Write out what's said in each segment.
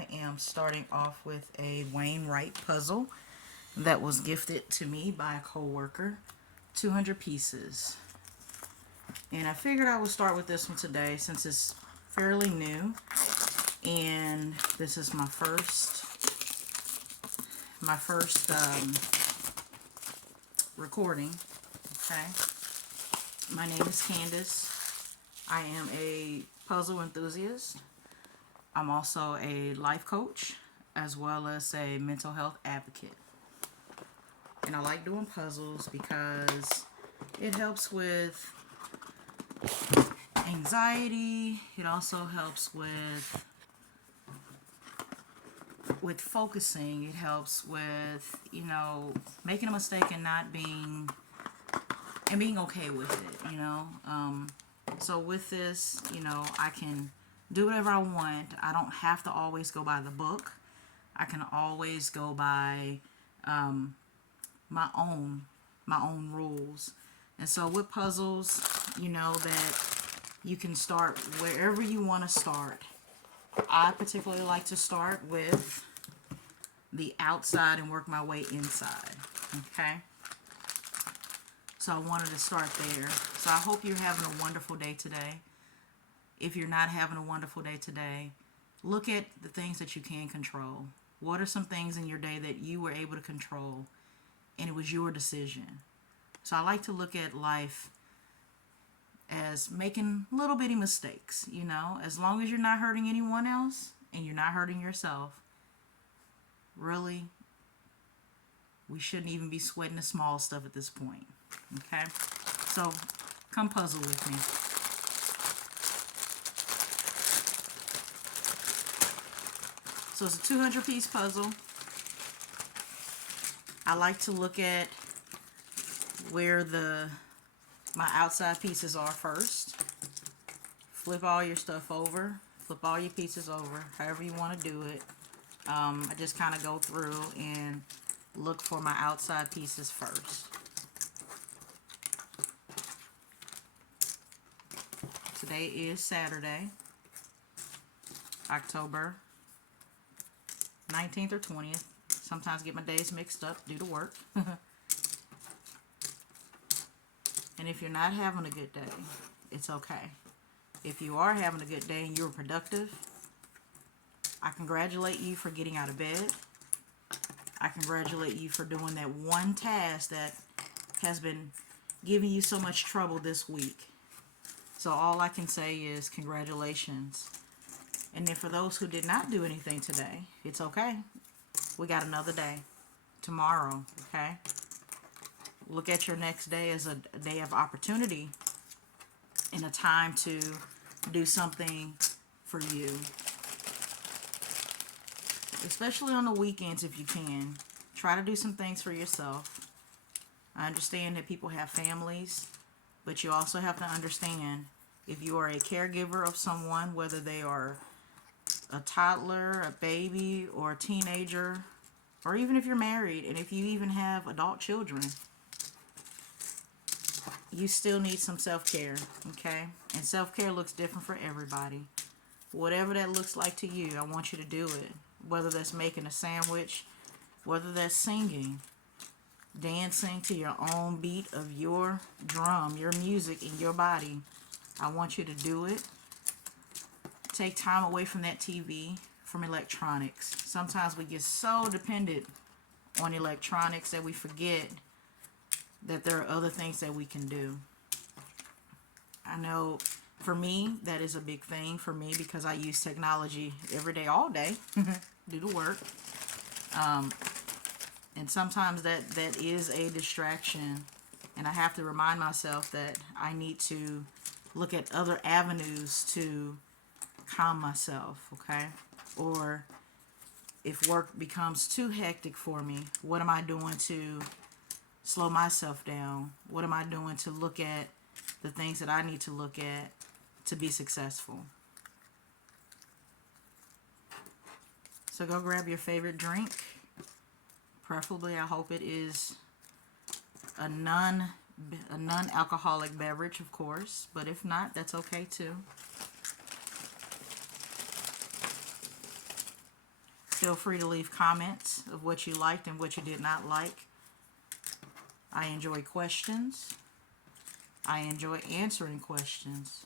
I am starting off with a Wainwright puzzle that was gifted to me by a coworker. 200 pieces. And I figured I would start with this one today since it's fairly new. And this is my first recording. Okay. My name is Candace. I am a puzzle enthusiast. I'm also a life coach as well as a mental health advocate. And I like doing puzzles because it helps with anxiety. It also helps with focusing. It helps with, making a mistake and not being okay with it. So with this, I can do whatever I want. I don't have to always go by the book. I can always go by my own rules. And so with puzzles, you know that you can start wherever you want to start. I particularly like to start with the outside and work my way inside. Okay? So I wanted to start there. So I hope you're having a wonderful day today. If you're not having a wonderful day today, look at the things that you can control. What are some things in your day that you were able to control and it was your decision? So I like to look at life as making little bitty mistakes, as long as you're not hurting anyone else and you're not hurting yourself. Really, we shouldn't even be sweating the small stuff at this point. Okay? So, come puzzle with me. So it's a 200-piece puzzle. I like to look at where my outside pieces are first. Flip all your stuff over. Flip all your pieces over, however you want to do it. I just kind of go through and look for my outside pieces first. Today is Saturday, October 19th or 20th. Sometimes get my days mixed up due to work. And if you're not having a good day, it's okay. If you are having a good day and you're productive, I congratulate you for getting out of bed. I congratulate you for doing that one task that has been giving you so much trouble this week. So all I can say is congratulations. And then for those who did not do anything today, it's okay. We got another day. Tomorrow, okay? Look at your next day as a day of opportunity and a time to do something for you. Especially on the weekends if you can. Try to do some things for yourself. I understand that people have families, but you also have to understand if you are a caregiver of someone, whether they are a toddler, a baby, or a teenager, or even if you're married, and if you even have adult children, you still need some self-care, okay? And self-care looks different for everybody. Whatever that looks like to you, I want you to do it. Whether that's making a sandwich, whether that's singing, dancing to your own beat of your drum, your music in your body, I want you to do it. Take time away from that TV, from electronics. Sometimes we get so dependent on electronics that we forget that there are other things that we can do. I know for me, that is a big thing for me because I use technology every day, all day, do the work. And sometimes that is a distraction. And I have to remind myself that I need to look at other avenues to calm myself, okay? Or if work becomes too hectic for me, what am I doing to slow myself down? What am I doing to look at the things that I need to look at to be successful? So go grab your favorite drink. Preferably, I hope it is a non-alcoholic beverage, of course. But if not, that's okay too. Feel free to leave comments of what you liked and what you did not like. I enjoy questions. I enjoy answering questions.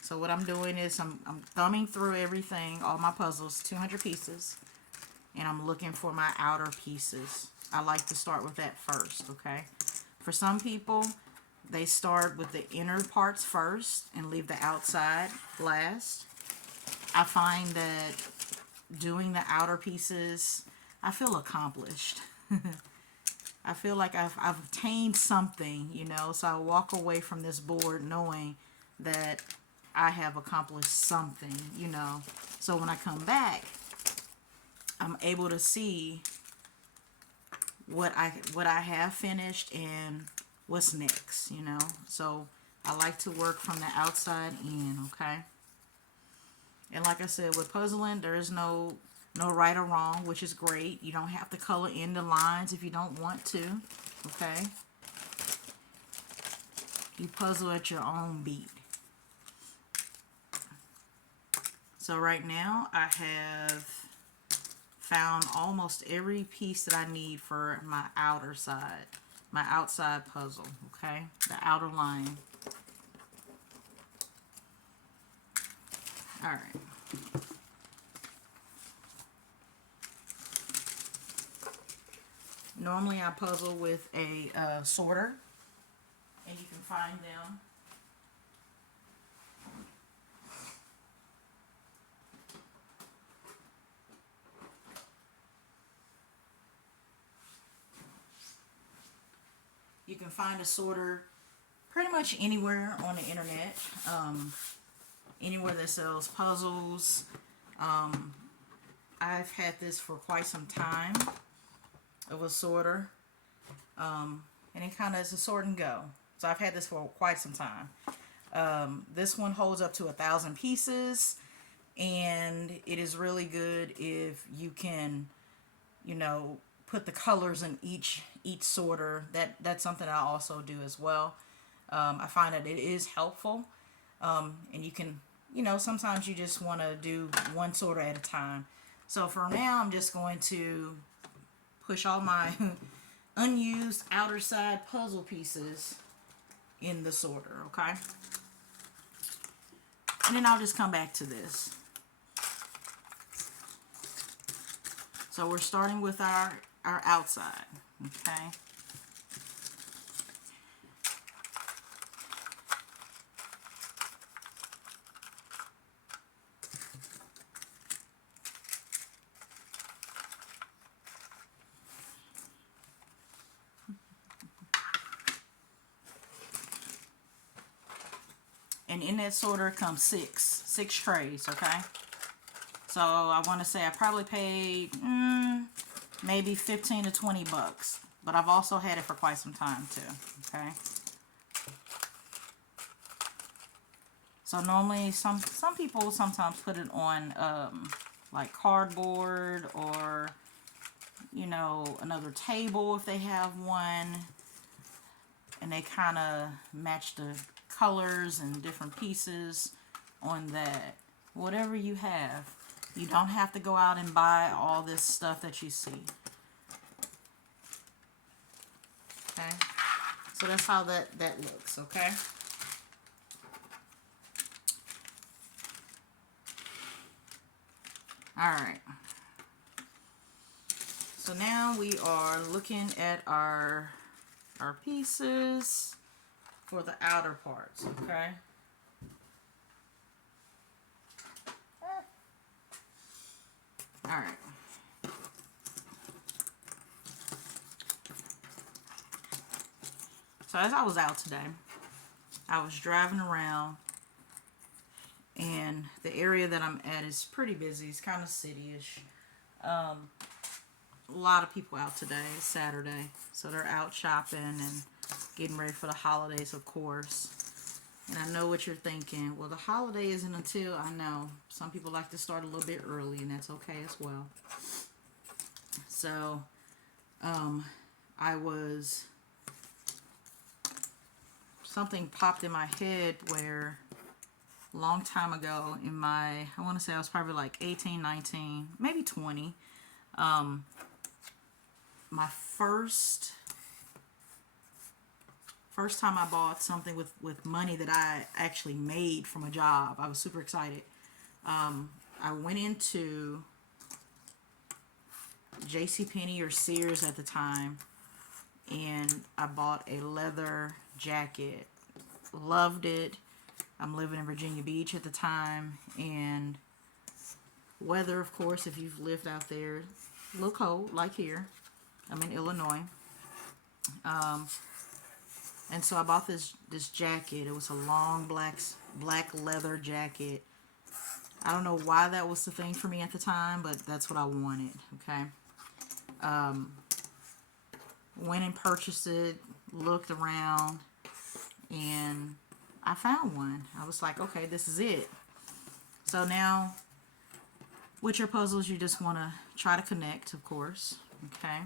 So what I'm doing is I'm thumbing through everything, all my puzzles, 200 pieces, and I'm looking for my outer pieces. I like to start with that first, okay? For some people, they start with the inner parts first and leave the outside last. I find that doing the outer pieces, I feel accomplished. I feel like I've obtained something, you know, so I walk away from this board knowing that I have accomplished something, you know. So when I come back, I'm able to see what I have finished and what's next, you know. So I like to work from the outside in, okay? And like I said, with puzzling, there is no right or wrong, which is great. You don't have to color in the lines if you don't want to, okay? You puzzle at your own beat. So right now I have found almost every piece that I need for my outer side, my outside puzzle, okay? The outer line. All right. Normally I puzzle with a sorter, and you can find them. You can find a sorter pretty much anywhere on the internet, anywhere that sells puzzles. I've had this for quite some time, of a sorter, and it kind of is a sort and go. So I've had this for quite some time. This one holds up to 1,000 pieces, and it is really good if you can, you know, put the colors in each sorter. That's something I also do as well. I find that it is helpful, and you can, you know, sometimes you just want to do one sorter at a time. So for now, I'm just going to push all my unused outer side puzzle pieces in the sorter, okay? And then I'll just come back to this. So we're starting with our outside, okay? And in that sorter comes six trays, okay? So I want to say I probably paid maybe 15 to 20 bucks. But I've also had it for quite some time too, okay? So normally some people sometimes put it on like cardboard, or, you know, another table if they have one. And they kind of match the colors and different pieces on that. Whatever you have. You don't have to go out and buy all this stuff that you see. Okay? So that's how that looks, okay? Alright. So now we are looking at our pieces for the outer parts, okay? Alright. So as I was out today, I was driving around, and the area that I'm at is pretty busy. It's kind of city-ish. A lot of people out today. It's Saturday, so they're out shopping and getting ready for the holidays, of course. And I know what you're thinking. Well, the holiday isn't until, I know, some people like to start a little bit early, and that's okay as well. So I was, something popped in my head where a long time ago in my, I want to say I was probably like 18, 19, maybe 20. My first time I bought something with money that I actually made from a job. I was super excited. I went into JCPenney or Sears at the time, and I bought a leather jacket. Loved it. I'm living in Virginia Beach at the time, and weather, of course, if you've lived out there, a little cold, like here. I'm in Illinois. And so I bought this jacket. It was a long black leather jacket. I don't know why that was the thing for me at the time, but that's what I wanted. Okay. Went and purchased it, looked around, and I found one. I was like, okay, this is it. So now, with your puzzles, you just want to try to connect, of course. Okay.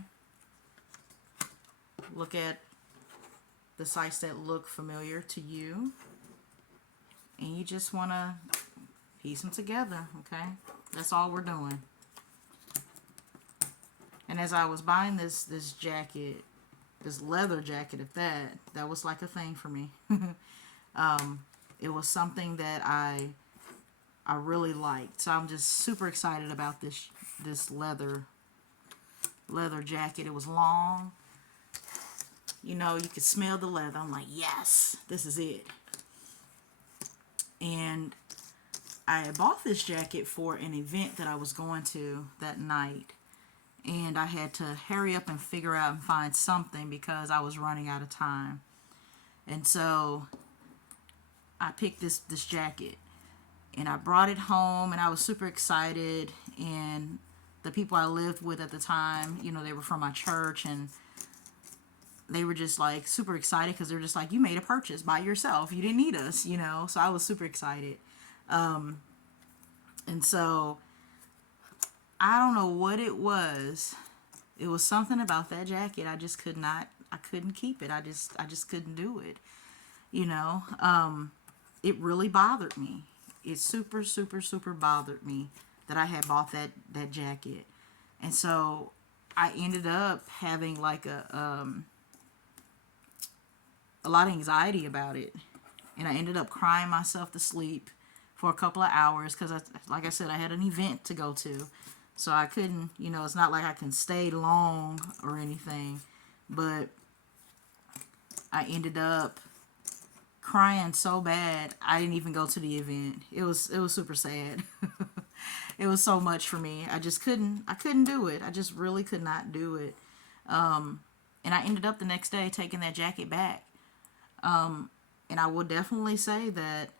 Look at the sites that look familiar to you, and you just want to piece them together. Okay. That's all we're doing. And as I was buying this jacket, this leather jacket at that was like a thing for me. It was something that I really liked. So I'm just super excited about this leather jacket. It was long. You know, you could smell the leather. I'm like, yes, this is it. And I bought this jacket for an event that I was going to that night. And I had to hurry up and figure out and find something because I was running out of time. And so I picked this jacket, and I brought it home, and I was super excited. And the people I lived with at the time, you know, they were from my church, and they were just like super excited because they're just like, you made a purchase by yourself. You didn't need us, you know. So I was super excited. And so I don't know what it was. It was something about that jacket. I just couldn't keep it. I just couldn't do it. You know, it really bothered me. It super, super, super bothered me that I had bought that jacket. And so I ended up having like a lot of anxiety about it. And I ended up crying myself to sleep for a couple of hours because, like I said, I had an event to go to. So I couldn't, you know, it's not like I can stay long or anything. But I ended up crying so bad, I didn't even go to the event. It was super sad. It was so much for me. I couldn't do it. I just really could not do it. And I ended up the next day taking that jacket back. And I will definitely say that,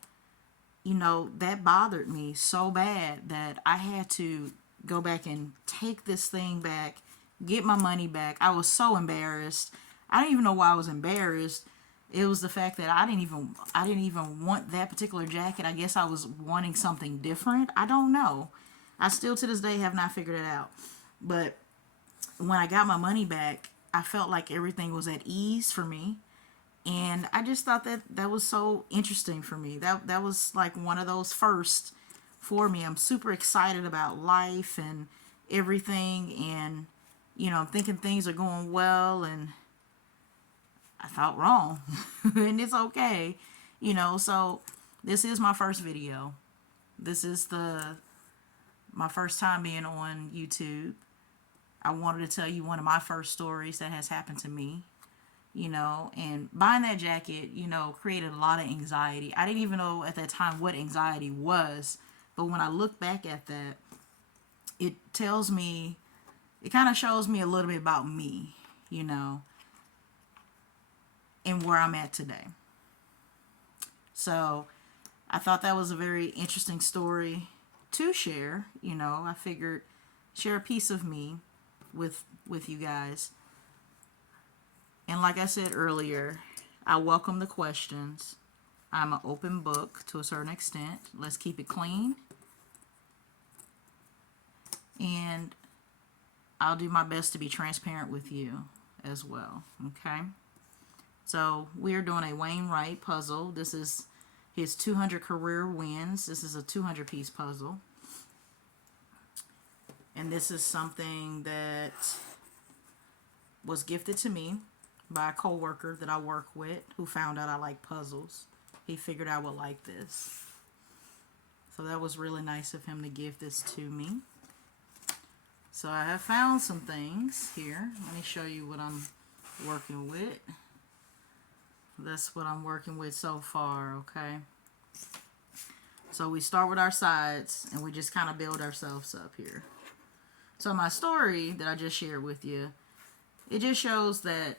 you know, that bothered me so bad that I had to go back and take this thing back, get my money back. I was so embarrassed. I don't even know why I was embarrassed. It was the fact that I didn't even want that particular jacket. I guess I was wanting something different. I don't know. I still to this day have not figured it out. But when I got my money back, I felt like everything was at ease for me. And I just thought that was so interesting for me. That was like one of those firsts for me. I'm super excited about life and everything, and you know, I'm thinking things are going well, and I thought wrong. And it's okay, you know. So this is my first video. This is my first time being on YouTube. I wanted to tell you one of my first stories that has happened to me, you know, and buying that jacket, you know, created a lot of anxiety. I didn't even know at that time what anxiety was. But when I look back at that, it tells me, it kind of shows me a little bit about me, you know, and where I'm at today. So I thought that was a very interesting story to share. You know, I figured share a piece of me with you guys. And like I said earlier, I welcome the questions. I'm an open book to a certain extent. Let's keep it clean. And I'll do my best to be transparent with you as well. Okay. So we are doing a Wainwright puzzle. This is his 200 career wins. This is a 200 piece puzzle. And this is something that was gifted to me by a coworker that I work with who found out I like puzzles. He figured I would like this. So that was really nice of him to give this to me. So I have found some things here. Let me show you what I'm working with. That's what I'm working with so far, okay? So we start with our sides and we just kind of build ourselves up here. So my story that I just shared with you, it just shows that,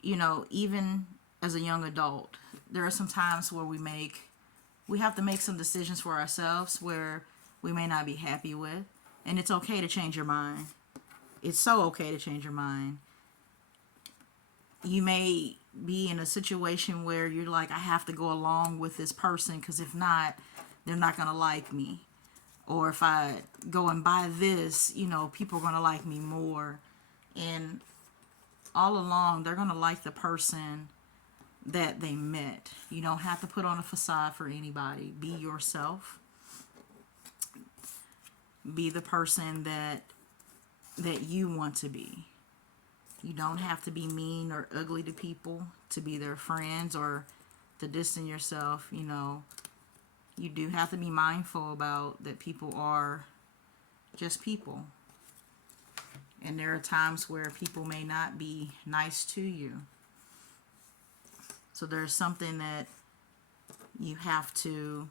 you know, even as a young adult, there are some times where we have to make some decisions for ourselves where we may not be happy with. And it's okay to change your mind. It's so okay to change your mind. You may be in a situation where you're like, I have to go along with this person because if not, they're not going to like me. Or if I go and buy this, you know, people are going to like me more. And all along, they're going to like the person that they met. You don't have to put on a facade for anybody. Be yourself. Be the person that you want to be. You don't have to be mean or ugly to people to be their friends or to distance yourself. You know, you do have to be mindful about that people are just people. And there are times where people may not be nice to you. So there's something that you have to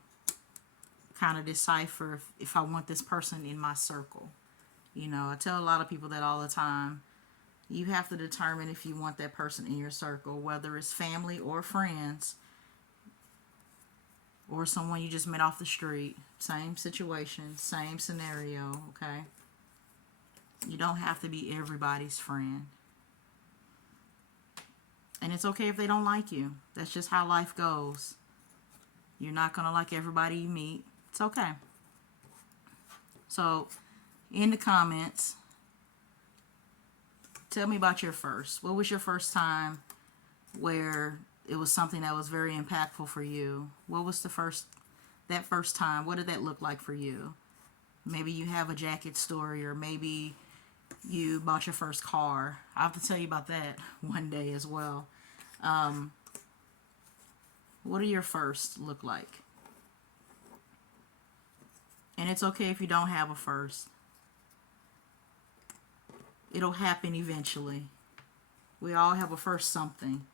kind of decipher if I want this person in my circle. You know, I tell a lot of people that all the time. You have to determine if you want that person in your circle, whether it's family or friends or someone you just met off the street. Same situation, same scenario, okay? You don't have to be everybody's friend. And it's okay if they don't like you. That's just how life goes. You're not going to like everybody you meet. It's okay. So, in the comments, tell me about your first. What was your first time where it was something that was very impactful for you? What was that first time? What did that look like for you? Maybe you have a jacket story, or maybe you bought your first car. I'll have to tell you about that one day as well. What do your first look like? And it's okay if you don't have a first. It'll happen eventually. We all have a first something.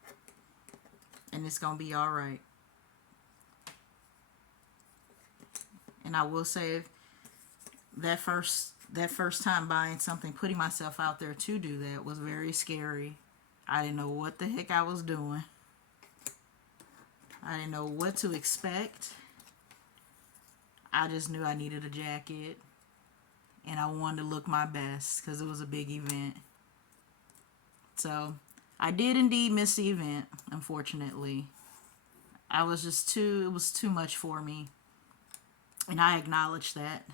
And it's going to be all right. And I will say, that first time buying something, putting myself out there to do that was very scary. I didn't know what the heck I was doing. I didn't know what to expect. I just knew I needed a jacket. And I wanted to look my best because it was a big event. So, I did indeed miss the event, unfortunately. It was too much for me. And I acknowledged that.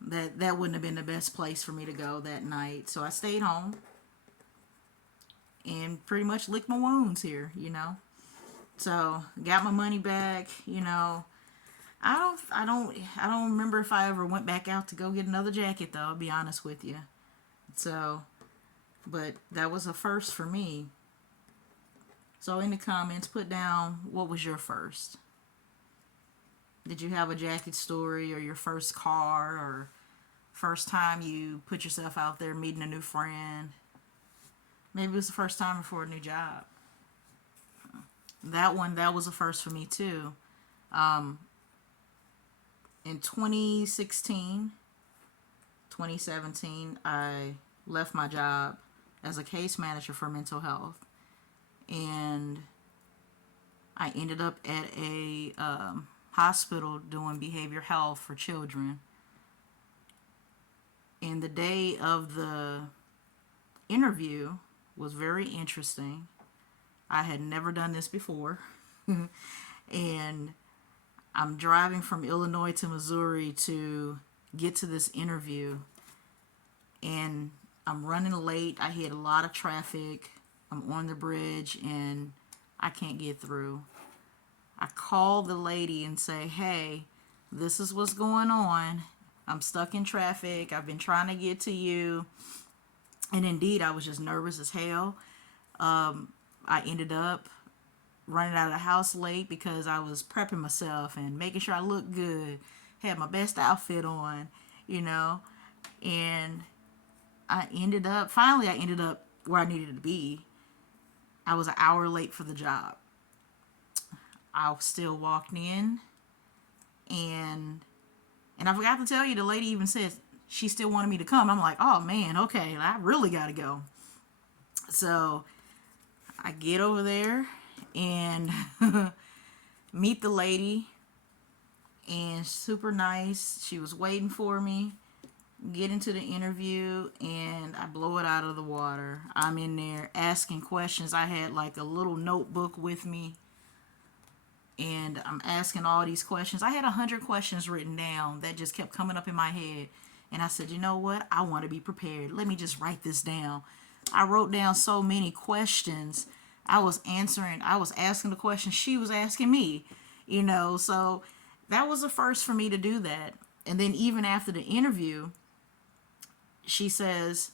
That wouldn't have been the best place for me to go that night. So I stayed home and pretty much licked my wounds here, you know. So got my money back, you know. I don't remember if I ever went back out to go get another jacket though, I'll be honest with you. So, but that was a first for me. So in the comments, put down what was your first. Did you have a jacket story, or your first car, or first time you put yourself out there meeting a new friend? Maybe it was the first time for a new job. That was a first for me too. In 2016, 2017, I left my job as a case manager for mental health. And I ended up at a hospital doing behavioral health for children. And the day of the interview was very interesting. I had never done this before. And I'm driving from Illinois to Missouri to get to this interview. and I'm running late. I hit a lot of traffic. I'm on the bridge and I can't get through. I call the lady and say, hey, this is what's going on. I'm stuck in traffic. I've been trying to get to you. And indeed, I was just nervous as hell. I ended up running out of the house late because I was prepping myself and making sure I looked good, had my best outfit on, you know. And finally I ended up where I needed to be. I was an hour late for the job. I still walked in, and I forgot to tell you, the lady even said she still wanted me to come. I'm like, oh man, okay, I really gotta go. So I get over there and meet the lady, and super nice. She was waiting for me. Get into the interview, and I blow it out of the water. I'm in there asking questions. I had like a little notebook with me, and I'm asking all these questions. I had 100 questions written down that just kept coming up in my head. And I said, you know what? I want to be prepared. Let me just write this down. I wrote down so many questions. I was asking the questions she was asking me, you know. So that was a first for me to do that. And then even after the interview, she says,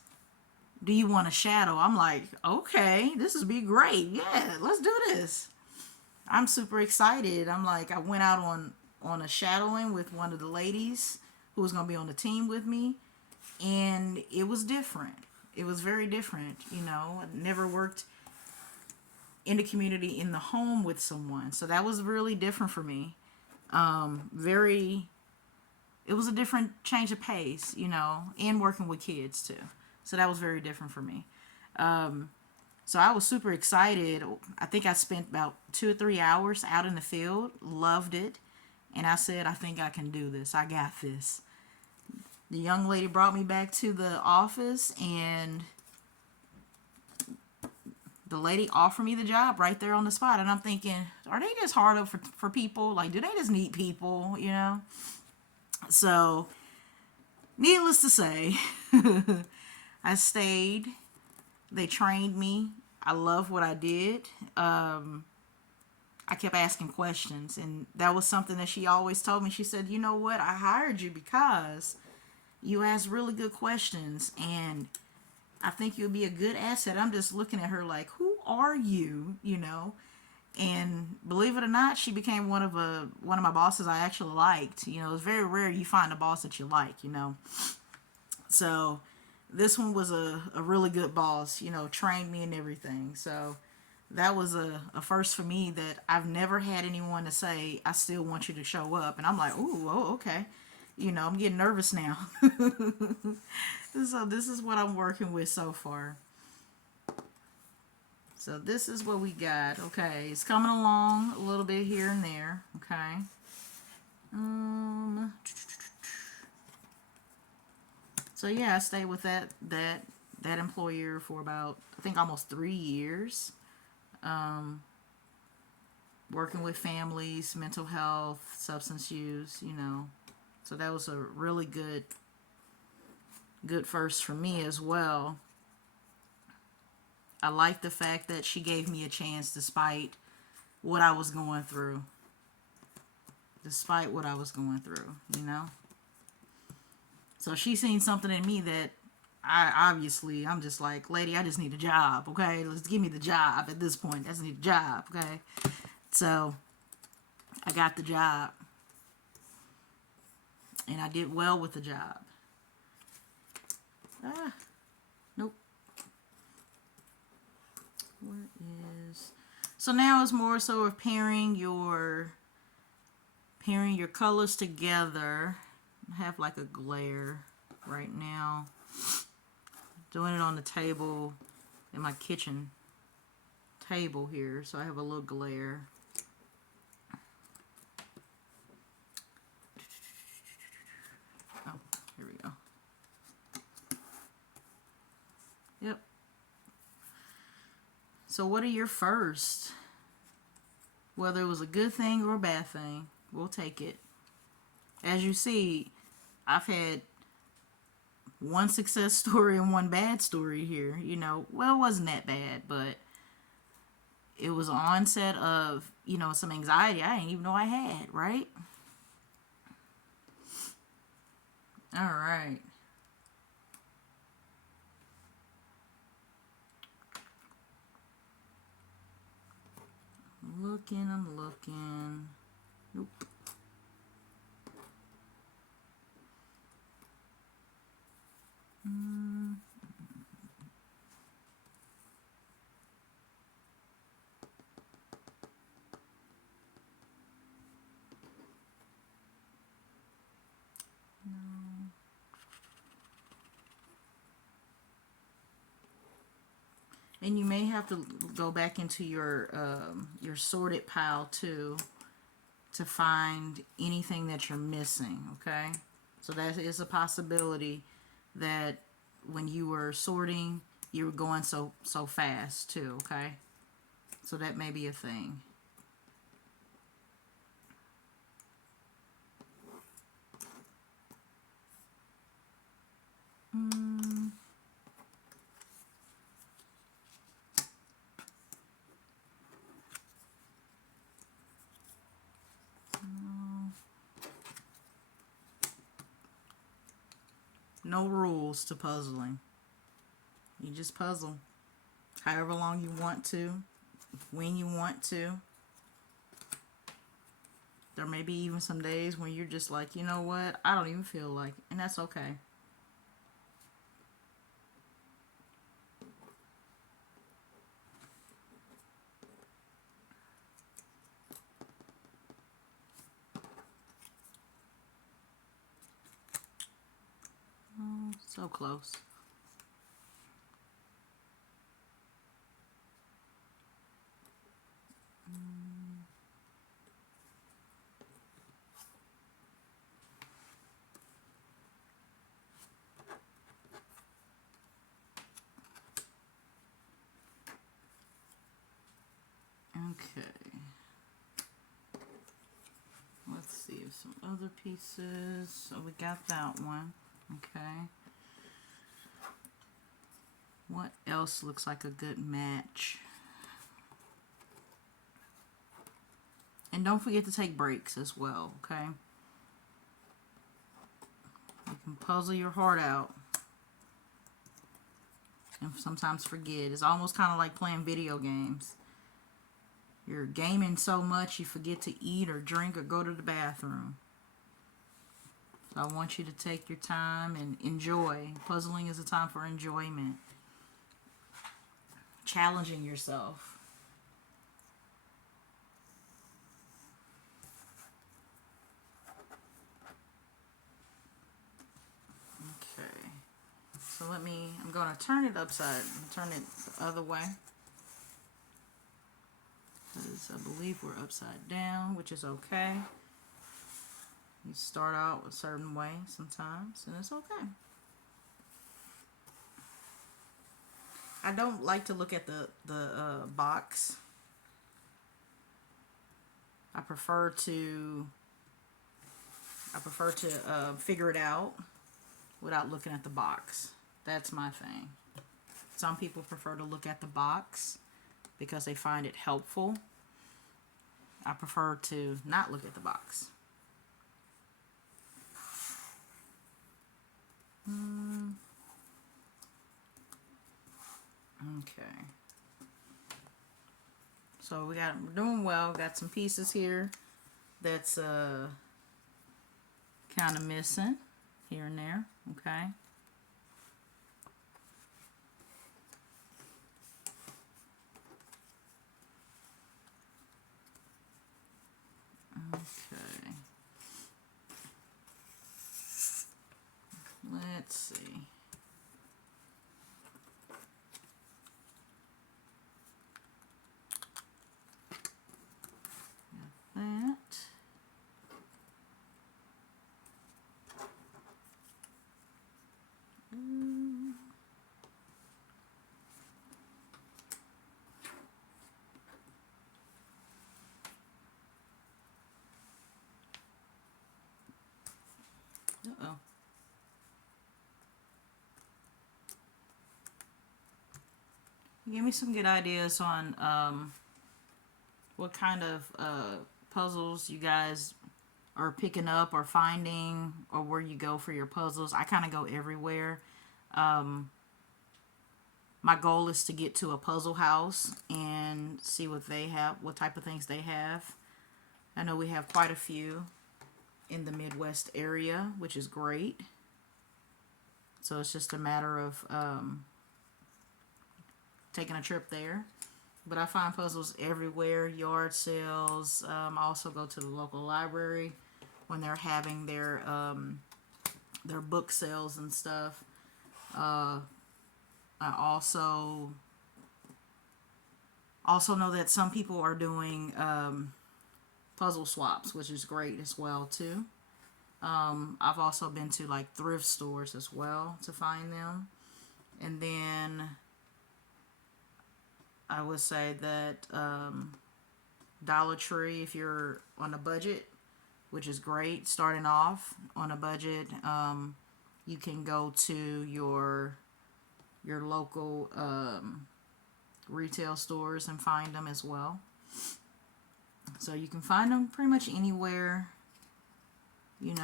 do you want to shadow? I'm like, okay, this would be great. Yeah, let's do this. I'm super excited. I'm like, I went out on a shadowing with one of the ladies who was going to be on the team with me. And it was different. It was very different. You know, I never worked in the community in the home with someone. So that was really different for me. It was a different change of pace, you know, and working with kids too. So that was very different for me. So I was super excited. I think I spent about 2 or 3 hours out in the field, loved it. And I said, I think I can do this. I got this. The young lady brought me back to the office, and the lady offered me the job right there on the spot. And I'm thinking, are they just hard up for people? Like, do they just need people, you know? So, needless to say, I stayed. They trained me. I love what I did. I kept asking questions, and that was something that she always told me. She said, you know what? I hired you because you asked really good questions, and I think you'll be a good asset. I'm just looking at her like, who are you? You know? And believe it or not, she became one of my bosses I actually liked. You know, it's very rare you find a boss that you like, you know. So this one was a really good boss, you know, trained me and everything. So that was a first for me, that I've never had anyone to say, I still want you to show up. And I'm like, ooh, oh, okay. You know, I'm getting nervous now. So this is what I'm working with so far. So this is what we got. Okay, it's coming along a little bit here and there. Okay. So yeah, I stayed with that employer for about, I think, almost 3 years. Working with families, mental health, substance use, you know. So that was a really good first for me as well. I like the fact that she gave me a chance despite what I was going through. Despite what I was going through, you know. So she seen something in me that I'm just like, lady, I just need a job, okay? Let's give me the job at this point. I just need a job, okay? So I got the job. And I did well with the job. Nope. Where is... So now it's more so of pairing your colors together. I have like a glare right now. Doing it on the table, in my kitchen table here, so I have a little glare. Oh, here we go. Yep. So what are your first? Whether it was a good thing or a bad thing, we'll take it. As you see, I've had one success story and one bad story here. You know, well, it wasn't that bad, but it was an onset of, you know, some anxiety I didn't even know I had, right? All right. I'm looking. Nope. Mm, no. And you may have to go back into your sorted pile too to find anything that you're missing. Okay, so that is a possibility that when you were sorting, you were going so fast too. Okay, so that may be a thing. Mm, no rules to puzzling. You just puzzle however long you want to, when you want to. There may be even some days when you're just like, you know what, I don't even feel like it, and that's okay. Oh, so close. Okay. Let's see some other pieces. So we got that one. Okay. What else looks like a good match? And don't forget to take breaks as well, okay? You can puzzle your heart out and sometimes forget. It's almost kind of like playing video games. You're gaming so much you forget to eat or drink or go to the bathroom. So I want you to take your time and enjoy. Puzzling is a time for enjoyment. Challenging yourself. Okay. So I'm going to turn it turn it the other way. Because I believe we're upside down, which is okay. You start out a certain way sometimes, and it's okay. I don't like to look at the box. I prefer to figure it out without looking at the box. That's my thing. Some people prefer to look at the box because they find it helpful. I prefer to not look at the box. Okay. So we're doing well. Got some pieces here that's kind of missing here and there. Okay. Okay. Let's see. That. give me some good ideas on what kind of puzzles you guys are picking up or finding, or where you go for your puzzles. I kind of go everywhere. My goal is to get to a puzzle house and see what they have, what type of things they have. I know we have quite a few in the Midwest area, which is great. So it's just a matter of taking a trip there. But I find puzzles everywhere, yard sales. I also go to the local library when they're having their book sales and stuff. I also know that some people are doing puzzle swaps, which is great as well too. I've also been to like thrift stores as well to find them. And then I would say that Dollar Tree, if you're on a budget, which is great, starting off on a budget, you can go to your local retail stores and find them as well. So you can find them pretty much anywhere, you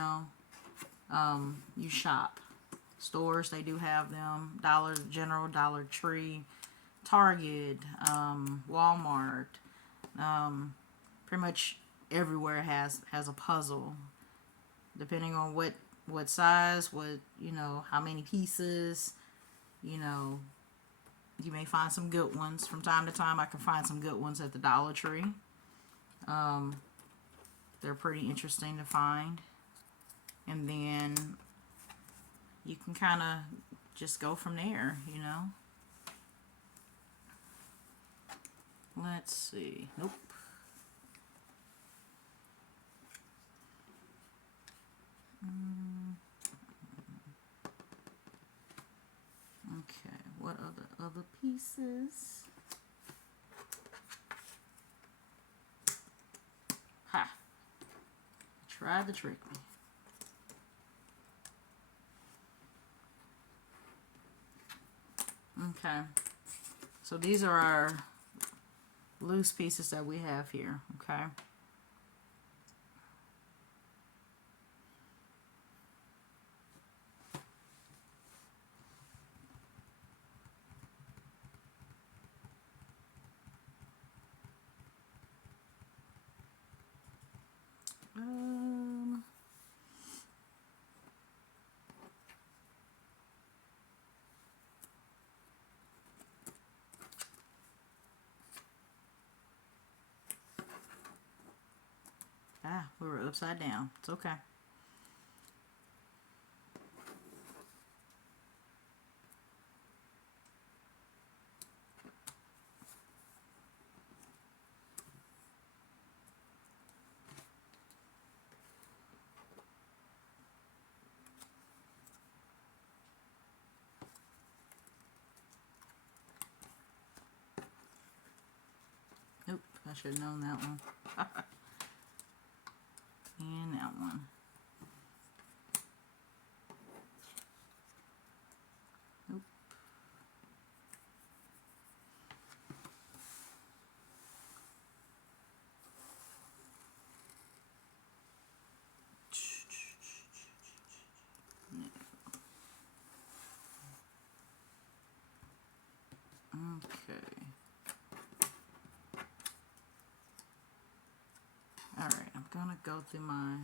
shop. Stores, they do have them. Dollar General, Dollar Tree, Target, Walmart, pretty much everywhere has a puzzle, depending on what size, how many pieces. You may find some good ones. From time to time, I can find some good ones at the Dollar Tree. They're pretty interesting to find. And then you can kind of just go from there, Let's see. Nope. Okay, what other pieces? Ha! Tried to trick me. Okay, so these are our loose pieces that we have here, okay? We were upside down. It's okay. Nope, I should have known that one. And that one. Nope. Okay. Alright, I'm gonna go through my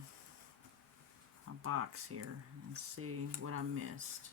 box here and see what I missed.